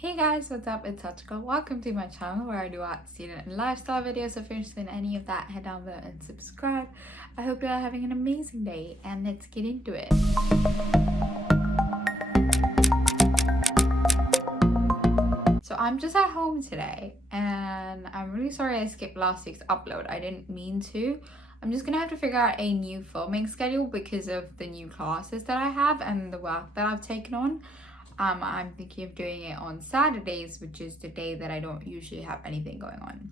Hey guys, what's up? It's Satchika. Welcome to my channel where I do art, student, and lifestyle videos. So if you're interested in any of that, head down below and subscribe. I hope you're having an amazing day and let's get into it. So I'm just at home today and I'm really sorry I skipped last week's upload. I didn't mean to. I'm just gonna have to figure out a new filming schedule because of the new classes that I have and the work that I've taken on. I'm thinking of doing it on Saturdays, which is the day that I don't usually have anything going on.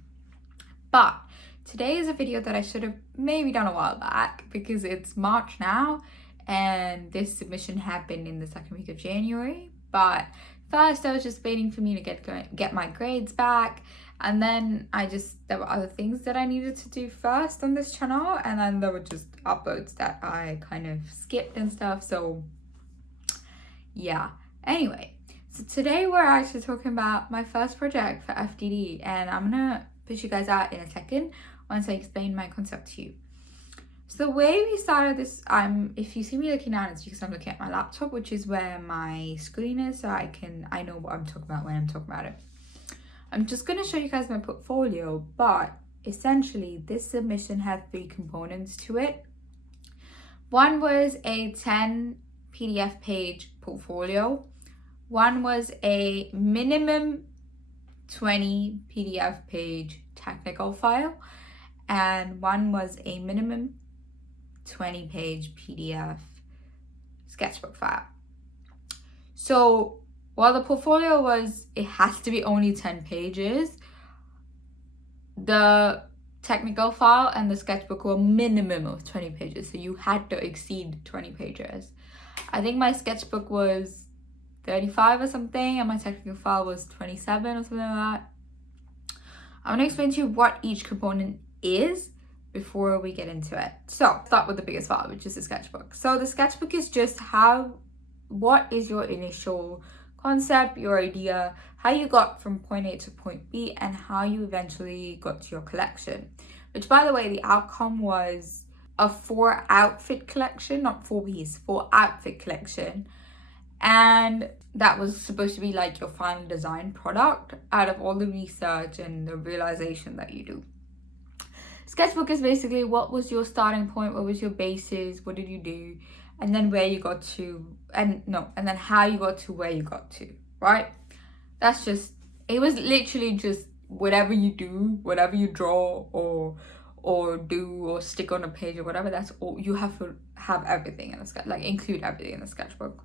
But today is a video that I should have maybe done a while back because it's March now and this submission happened in the second week of January. But first I was just waiting for me to get my grades back, and then there were other things that I needed to do first on this channel, and then there were just uploads that I kind of skipped and stuff. So yeah. Anyway, so today we're actually talking about my first project for FDD, and I'm gonna push you guys out in a second once I explain my concept to you. So the way we started this, if you see me looking down, it's because I'm looking at my laptop, which is where my screen is, so I know what I'm talking about when I'm talking about it. I'm just gonna show you guys my portfolio, but essentially this submission had 3 components to it. One was a 10 PDF page portfolio. One was a minimum 20 PDF page technical file, and one was a minimum 20 page PDF sketchbook file. So while the portfolio it has to be only 10 pages, the technical file and the sketchbook were minimum of 20 pages, so you had to exceed 20 pages. I think my sketchbook was 35 or something, and my technical file was 27 or something like that. I'm going to explain to you what each component is before we get into it. So start with the biggest file, which is the sketchbook. So the sketchbook is just what is your initial concept, your idea, how you got from point A to point B, and how you eventually got to your collection. Which, by the way, the outcome was a 4 outfit collection, not 4-piece, 4 outfit collection. And that was supposed to be like your final design product out of all the research and the realization that you do. Sketchbook is basically what was your starting point, what was your basis, what did you do, and then where you got to, and then how you got to where you got to, right? It was literally just whatever you do, whatever you draw or do or stick on a page or whatever, that's all. You have to have everything in the sketch, like include everything in the sketchbook.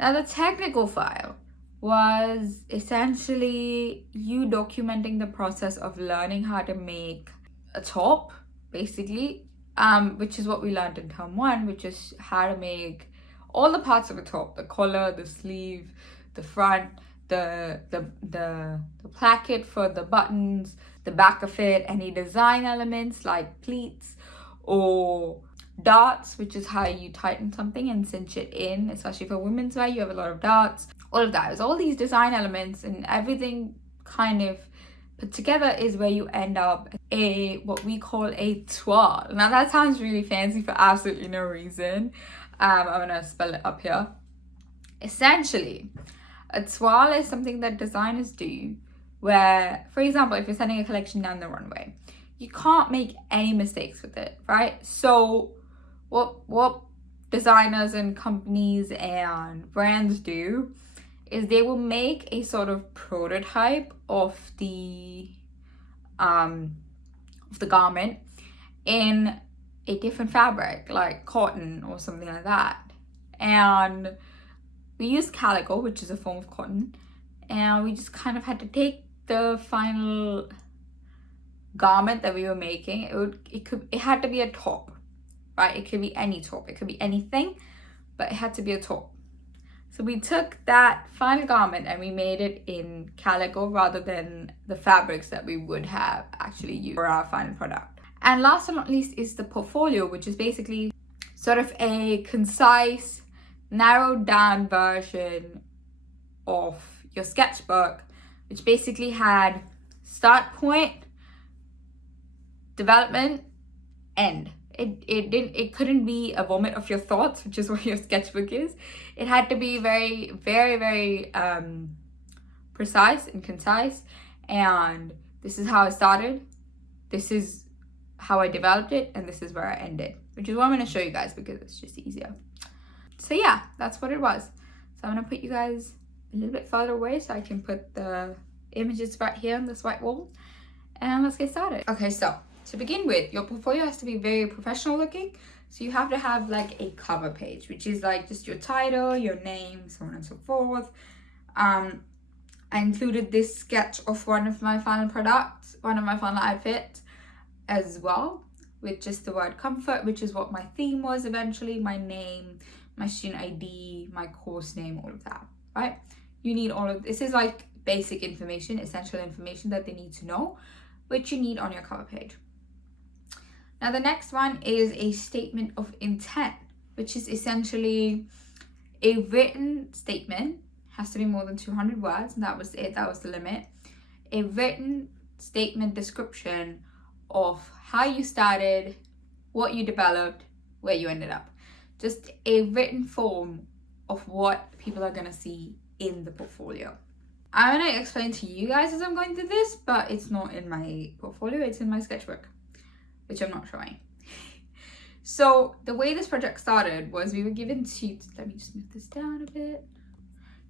Now the technical file was essentially you documenting the process of learning how to make a top, basically, which is what we learned in term 1, which is how to make all the parts of a top: the collar, the sleeve, the front, the placket for the buttons, the back of it, any design elements like pleats or darts, which is how you tighten something and cinch it in, especially for women's wear. You have a lot of darts. All of that. It was all these design elements, and everything kind of put together is where you end up what we call a toile. Now that sounds really fancy for absolutely no reason. I'm gonna spell it up here. Essentially, a toile is something that designers do where, for example, if you're sending a collection down the runway, you can't make any mistakes with it, right? So what designers and companies and brands do is they will make a sort of prototype of the garment in a different fabric, like cotton or something like that. And we use calico, which is a form of cotton, and we just kind of had to take the final garment that we were making. It had to be a top, right? It could be any top, it could be anything, but it had to be a top. So we took that final garment and we made it in calico rather than the fabrics that we would have actually used for our final product. And last but not least is the portfolio, which is basically sort of a concise, narrowed down version of your sketchbook, which basically had start point, development, end. It couldn't be a vomit of your thoughts, which is what your sketchbook is. It had to be very, very, very precise and concise. And this is how I started, this is how I developed it, and this is where I ended, which is what I'm going to show you guys because it's just easier. So yeah, that's what it was. So I'm going to put you guys a little bit further away so I can put the images right here on this white wall, and let's get started. Okay, so to begin with, your portfolio has to be very professional looking. So you have to have like a cover page, which is like just your title, your name, so on and so forth. I included this sketch of one of my final products, one of my final outfits as well, with just the word comfort, which is what my theme was eventually, my name, my student ID, my course name, all of that, right? You need all of this. Is like basic information, essential information that they need to know, which you need on your cover page. Now the next one is a statement of intent, which is essentially a written statement, has to be more than 200 words, and that was it, that was the limit. A written statement description of how you started, what you developed, where you ended up. Just a written form of what people are gonna see in the portfolio. I'm gonna explain to you guys as I'm going through this, but it's not in my portfolio, it's in my sketchbook, which I'm not showing. So the way this project started was we were given two, let me just move this down a bit.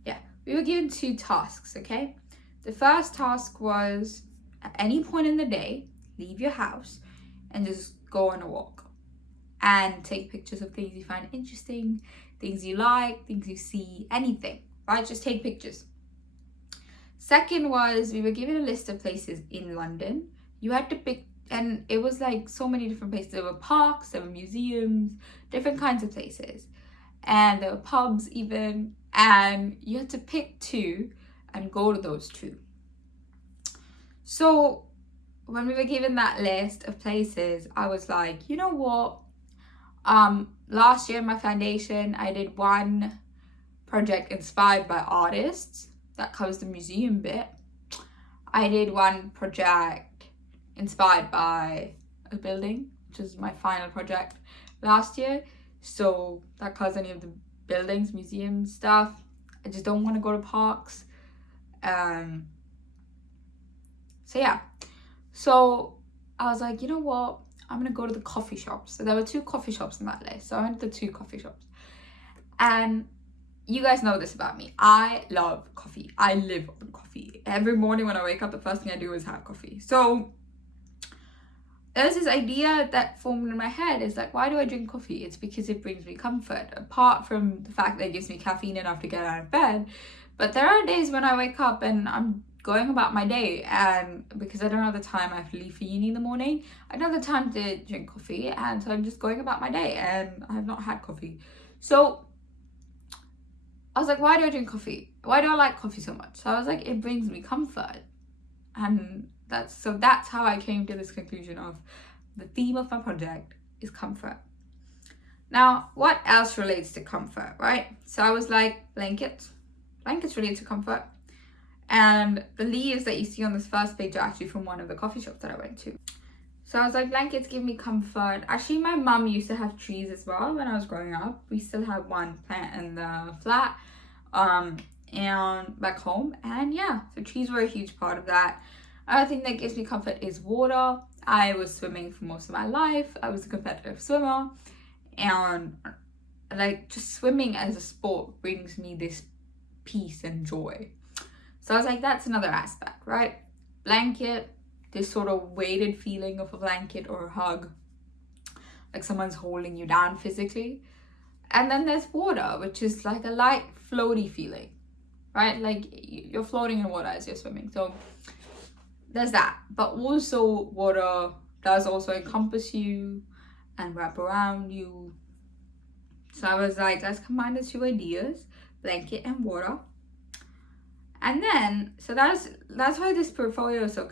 Yeah, we were given two tasks, okay? The first task was at any point in the day, leave your house and just go on a walk and take pictures of things you find interesting, things you like, things you see, anything, right? Just take pictures. Second was we were given a list of places in London. You had to pick, and it was like so many different places. There were parks, there were museums, different kinds of places, and there were pubs even, and you had to pick two and go to those two. So when we were given that list of places, I was like, you know what? Last year in my foundation, I did one project inspired by artists. That covers the museum bit. I did one project inspired by a building, which is my final project last year. So that covers any of the buildings, museum stuff. I just don't want to go to parks. So yeah. So I was like, you know what? I'm gonna go to the coffee shops. So there were two coffee shops on that list. So I went to the two coffee shops. And you guys know this about me. I love coffee. I live on coffee. Every morning when I wake up, the first thing I do is have coffee. So there's this idea that formed in my head. Is like, why do I drink coffee? It's because it brings me comfort. Apart from the fact that it gives me caffeine enough to get out of bed. But there are days when I wake up and I'm going about my day, and because I don't have the time, I have to leave for uni in the morning, I don't have the time to drink coffee, and so I'm just going about my day and I have not had coffee. So I was like, why do I drink coffee? Why do I like coffee so much? So I was like, it brings me comfort. And that's how I came to this conclusion of the theme of my project is comfort. Now, what else relates to comfort, right? So I was like, blankets relate to comfort. And the leaves that you see on this first page are actually from one of the coffee shops that I went to. So I was like, blankets give me comfort. Actually, my mum used to have trees as well when I was growing up. We still have one plant in the flat and back home. And yeah, so trees were a huge part of that. Another thing that gives me comfort is water. I was swimming for most of my life. I was a competitive swimmer. And like just swimming as a sport brings me this peace and joy. So I was like, that's another aspect, right? Blanket, this sort of weighted feeling of a blanket or a hug, like someone's holding you down physically. And then there's water, which is like a light floaty feeling, right? Like you're floating in water as you're swimming. So there's that. But also water does also encompass you and wrap around you. So I was like, let's combine the two ideas, blanket and water. And then, so that's why this portfolio is so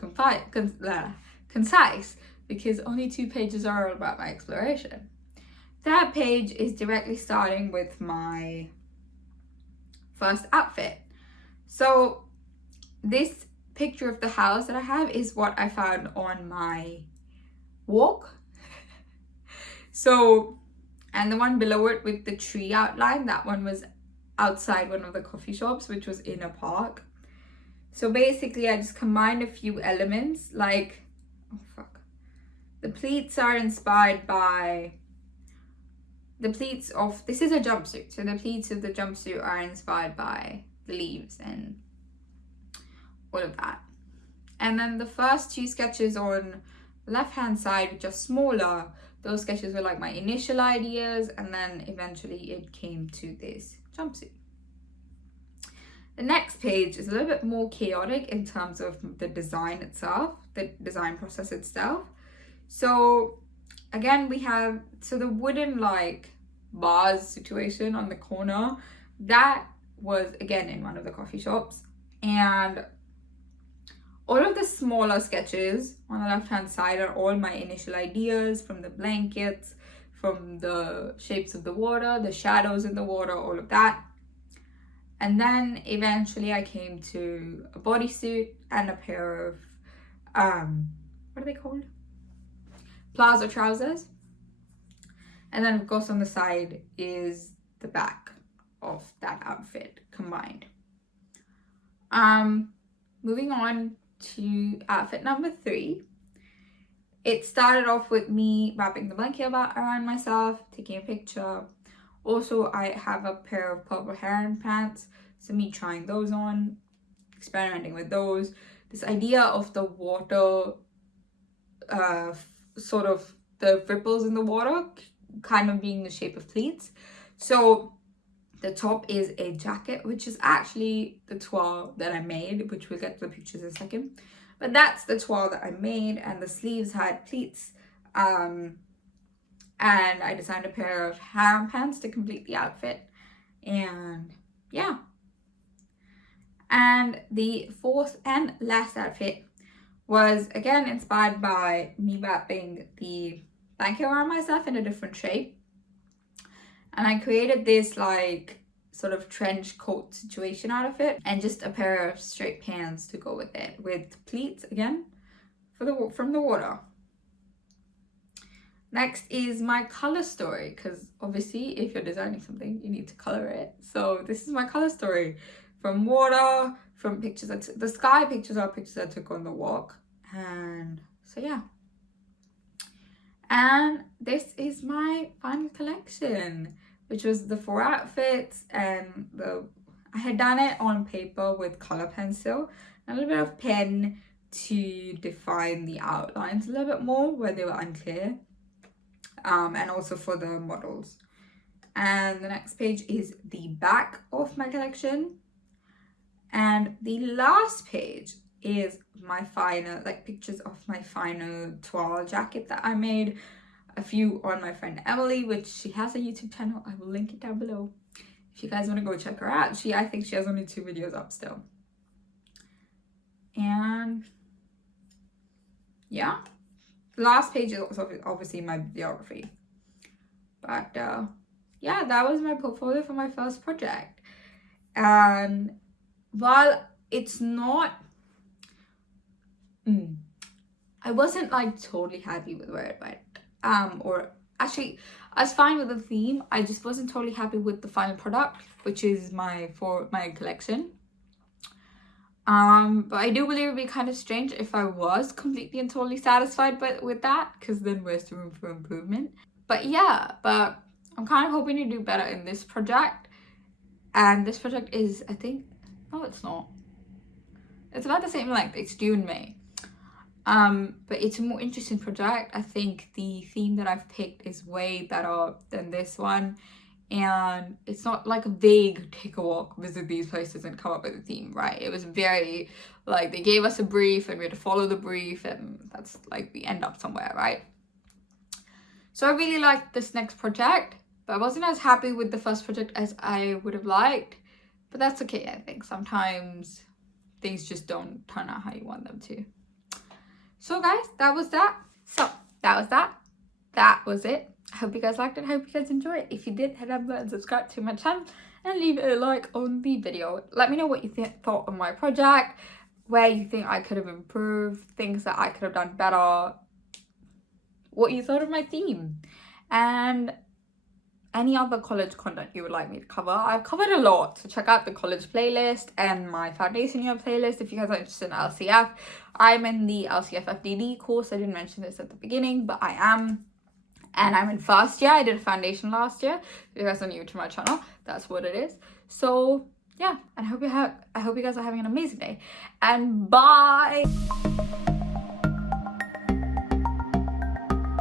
concise, because only 2 pages are all about my exploration. That page is directly starting with my first outfit. So this picture of the house that I have is what I found on my walk. So, and the one below it with the tree outline, that one was outside one of the coffee shops, which was in a park. So basically I just combined a few elements, like, oh fuck, the pleats are inspired by the pleats of, this is a jumpsuit, so the pleats of the jumpsuit are inspired by the leaves and all of that. And then the first two sketches on the left hand side, which are smaller, those sketches were like my initial ideas, and then eventually it came to this jumpsuit. The next page is a little bit more chaotic in terms of the design itself, the design process itself. So again, we have, so the wooden like bars situation on the corner, that was again in one of the coffee shops. And all of the smaller sketches on the left hand side are all my initial ideas, from the blankets, from the shapes of the water, the shadows in the water, all of that. And then eventually I came to a bodysuit and a pair of, what are they called? Plazo trousers. And then of course on the side is the back of that outfit combined. Moving on to outfit number 3. It started off with me wrapping the blanket around myself, taking a picture. Also, I have a pair of purple heron pants, so me trying those on, experimenting with those. This idea of the water, sort of the ripples in the water, kind of being the shape of pleats. So the top is a jacket, which is actually the toile that I made, which we'll get to the pictures in a second. But that's the toile that I made, and the sleeves had pleats. And I designed a pair of heron pants to complete the outfit. And yeah. And the fourth and last outfit was again inspired by me wrapping the blanket around myself in a different shape. And I created this like sort of trench coat situation out of it, and just a pair of straight pants to go with it, with pleats again from the water. Next is my color story, because obviously if you're designing something you need to color it. So this is my color story, from water, from pictures the sky pictures are pictures I took on the walk. And so yeah, and this is my final collection, which was the 4 outfits. And I had done it on paper with color pencil and a little bit of pen to define the outlines a little bit more where they were unclear, and also for the models. And the next page is the back of my collection, and the last page is my final, like, pictures of my final toile jacket that I made. A few on my friend Emily, which she has a YouTube channel. I will link it down below if you guys want to go check her out. I think she has only 2 videos up still. And yeah, the last page is also obviously my bibliography. But yeah, that was my portfolio for my first project. And while it's not, I wasn't like totally happy with where it went. Or actually, I was fine with the theme. I just wasn't totally happy with the final product, which is my collection. But I do believe it would be kind of strange if I was completely and totally satisfied with that, because then where's the room for improvement? But yeah, but I'm kind of hoping to do better in this project. And this project is, I think, no, it's not. It's about the same length. It's due in May. But it's a more interesting project. I think the theme that I've picked is way better than this one. And it's not like a vague take a walk, visit these places and come up with a theme, right? It was very, like, they gave us a brief and we had to follow the brief, and that's like we end up somewhere, right? So I really liked this next project, but I wasn't as happy with the first project as I would have liked. But that's okay, I think. Sometimes things just don't turn out how you want them to. So guys, that was that. That was it. I hope you guys liked it. I hope you guys enjoyed it. If you did, head over and subscribe to my channel and leave a like on the video. Let me know what you thought of my project, where you think I could have improved, things that I could have done better, what you thought of my theme. and any other college content you would like me to cover. I've covered a lot, so check out the college playlist and my foundation year playlist if you guys are interested in LCF. I'm in the LCF FDD course. I didn't mention this at the beginning, but I am. And I'm in first year. I did a foundation last year. If you guys are new to my channel, that's what it is. So yeah, and I hope you guys are having an amazing day. And bye.